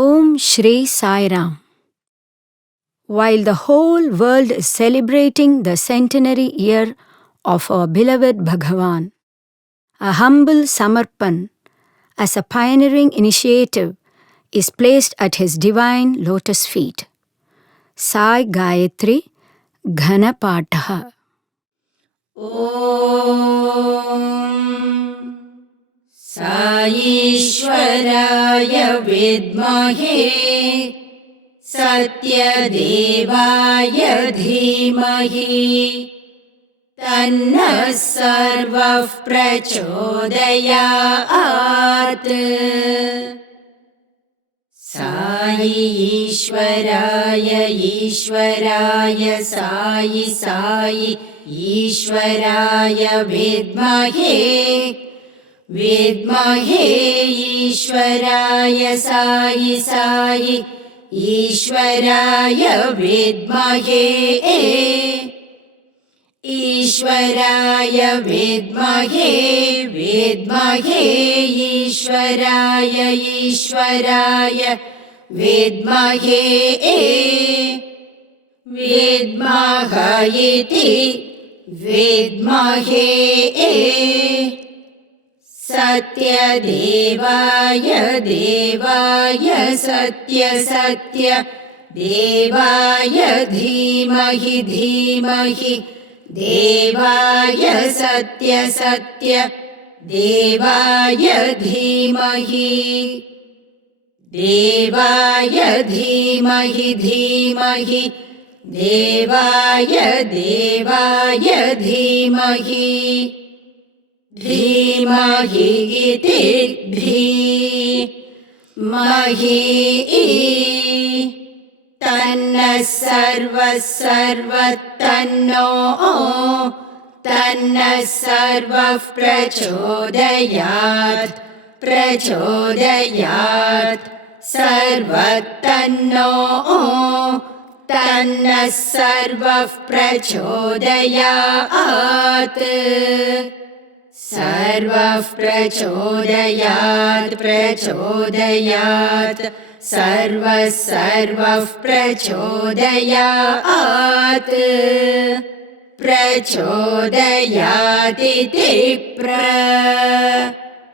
Om Shri Sai Ram. While the whole world is celebrating the centenary year of our beloved Bhagavan, a humble Samarpan as a pioneering initiative is placed at his divine lotus feet. Sai Gayatri Ghanapataha. Om Saishwaraya Vidmahe Satyadevaya Dhimahi Tanna Sarvah Prachodayat. Sai Ishwaraya Ishwaraya Sai Sai Ishwaraya Vidmahe Ishwaraya Sai Sai Ishwaraya Vidmahe Ishwaraya Vidmahe Ishwaraya Vidmahe Vidmahayiti Vidmahe Satyadevaya Devaya Satya Devaya Dhimahi Devaya Satya Devaya Dhimahi Devaya Dhimahi Devaya Dhimahi Dhimahi iti Dhimahi Tanna Sarvah Prachodayat Tanna Sarvah Prachodayat Sarvah Prachodayat Sarvah Prachodayat Prachodayatiti Prachodayat.